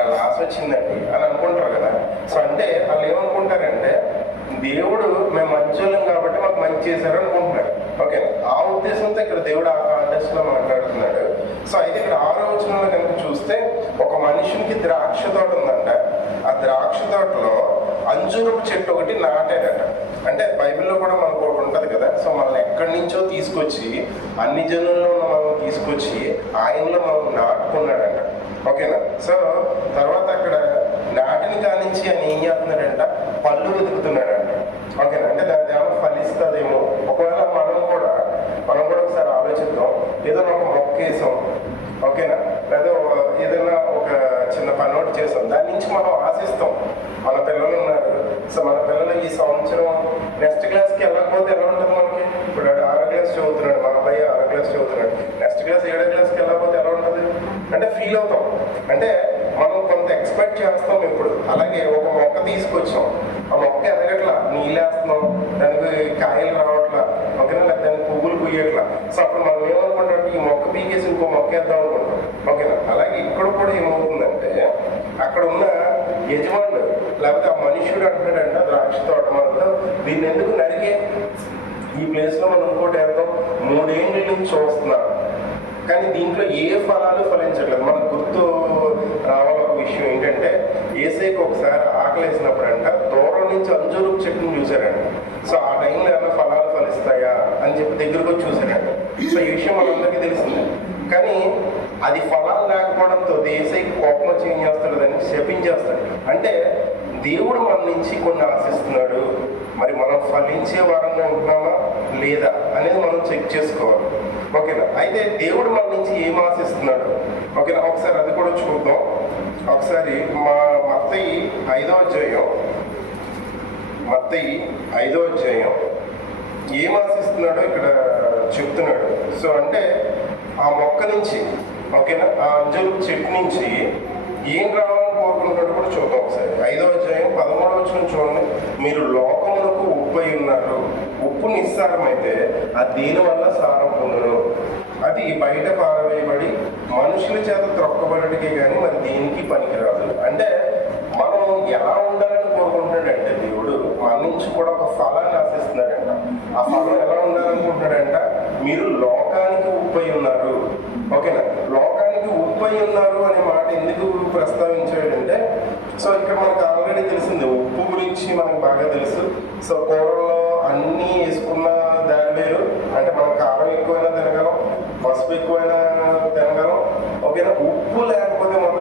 ఇలా లాస్ వచ్చిందండి అని అనుకుంటారు కదా. సో అంటే వాళ్ళు ఏమనుకుంటారంటే దేవుడు మేము మంచోళ్ళం కాబట్టి మాకు మంచి చేశారు అనుకుంటున్నారు. ఓకే, ఆ ఉద్దేశంతో ఇక్కడ దేవుడు ఆ కాంటెక్స్ట్ లో మాట్లాడుతున్నాడు. సో అయితే ఇక్కడ 6వ వచనంలో కనుక చూస్తే ఒక మనుషునికి ద్రాక్ష తోట ఉందంట. ఆ ద్రాక్ష తోటలో అంజూరపు చెట్టు ఒకటి నాటాడట. అంటే బైబిల్లో కూడా మనకు ఒకటి ఉంటుంది కదా. సో మనల్ని ఎక్కడి నుంచో తీసుకొచ్చి అన్ని జనుల్లో ఉన్న మనం తీసుకొచ్చి ఆయనలో మనం నాటుకున్నాడంట. ఓకేనా. సో తర్వాత అక్కడ నాటిన కానించి ఆయన ఏం చేస్తున్నాడంట, పళ్ళు వెతుకుతున్నాడంట. ఓకేనా. అంటే దాని ఏమైనా ఫలిస్తుందేమో. ఒకవేళ మనం కూడా ఒకసారి ఆలోచిద్దాం. ఏదైనా ఒక మొక్క వేసాం, ఓకేనా, లేదా ఏదైనా ఒక చిన్న పని ఒకటి చేస్తాం, దాని నుంచి మనం ఆశిస్తాం. మన పిల్లలు ఉన్నారు. సో మన పిల్లలు ఈ సంవత్సరం నెక్స్ట్ క్లాస్కి వెళ్ళకపోతే ఎలా ఉంటుంది మనకి? ఇప్పుడు 6వ క్లాస్ చదువుతున్నాడు, మా అబ్బాయి 6వ క్లాస్ చదువుతున్నాడు. నెక్స్ట్ క్లాస్ 7వ క్లాస్కి వెళ్ళకపోతే ఎలా ఉంటుంది అంటే ఫీల్ అవుతాం. అంటే మనం కొంత ఎక్స్పెక్ట్ చేస్తాం. ఇప్పుడు అలాగే ఒక మొక్క తీసుకొచ్చాం, ఆ మొక్క ఎదగట్లా, నీళ్ళేస్తున్నాం, దానికి కాయలు రావట్లా, ఓకేనా, లేదా దానికి పువ్వులు పూయట్లా. సో అప్పుడు మనం ఏమనుకుంటాం, ఈ మొక్క పీకేసి ఇంకో మొక్క వేద్దాం అనుకుంటాం. ఓకేనా. అలాగే ఇక్కడ కూడా ఏమవుతుందంటే అక్కడ ఉన్న యజమానుడు లేకపోతే ఆ మనుష్యుడు అంటున్నాడంట ద్రాక్ష తోట మనతో, దీన్ని ఎందుకు నరికే ఈ ప్లేస్ లో మనం ఇంకోటి వేద్దాం, 3 ఏళ్ళ నుంచి చూస్తున్నాం కానీ దీంట్లో ఏ ఫలాలు ఫలించట్లేదు. మనకు గుర్తు రావాల ఒక విషయం ఏంటంటే, ఏసైకి ఒకసారి ఆకలేసినప్పుడంట దూరం నుంచి అంజూరు చెట్టును చూశారంట. సో ఆ టైంలో ఏమైనా ఫలాలు ఫలిస్తాయా అని చెప్పి దగ్గరకు వచ్చి చూశారంట. సో ఈ విషయం మనందరికీ తెలిసిందే. కానీ అది ఫలాలు లేకపోవడంతో ఏసైకి కోపం వచ్చి ఏం చేస్తాడు, దాన్ని శపించేస్తాడు. అంటే దేవుడు మన నుంచి కొన్ని ఆశిస్తున్నాడు, మరి మనం ఫలించే వారంగా ఉంటున్నామా లేదా అనేది మనం చెక్ చేసుకోవాలి. ఓకేనా. అయితే దేవుడు మన నుంచి ఏం ఆశిస్తున్నాడు, ఓకేనా, ఒకసారి అది కూడా చూద్దాం. ఒకసారి మత్తయి 5వ అధ్యాయం ఏం ఆశిస్తున్నాడో ఇక్కడ చెప్తున్నాడు. సో అంటే ఆ మొక్క నుంచి, ఓకేనా, ఆ అంజూరు చెట్టు నుంచి ఏం రావాలని కోరుకుంటున్నాడు కూడా చూద్దాం. ఒకసారి 5వ అధ్యాయం 13వ వచనం చూడండి. మీరు లోకమునకు ఉప్పై ఉన్నారు. ఉప్పు నిస్సారమైతే అది దేని వల్ల సారం పొందును, అది బయట పారవేయబడి మనుషుల చేత త్రొక్కబడికే కానీ మరి దేనికి పనికిరాదు. అంటే మనం ఎలా ఉండాలని కోరుకుంటున్నాడంటే దేవుడు మన నుంచి కూడా ఒక ఫలాన్ని ఆశిస్తున్నాడంట. ఆ ఫలం ఎలా ఉండాలనుకుంటున్నాడంట, మీరు లోకానికి ఉప్పై ఉన్నారు. ఓకేనా. లోకానికి ఉప్పై ఉన్నారు అనే మాట ఎందుకు ప్రస్తావించాడంటే, సో ఇక్కడ మనకు ఆల్రెడీ తెలిసింది ఉప్పు గురించి మనకు బాగా తెలుసు. సో కూరల్లో అన్నీ వేసుకున్న దాని వేరు, అంటే మనం కారం ఎక్కువైనా తినగలం, పసుపు ఎక్కువైనా తినగలం. ఓకేనా. ఉప్పు లేకపోతే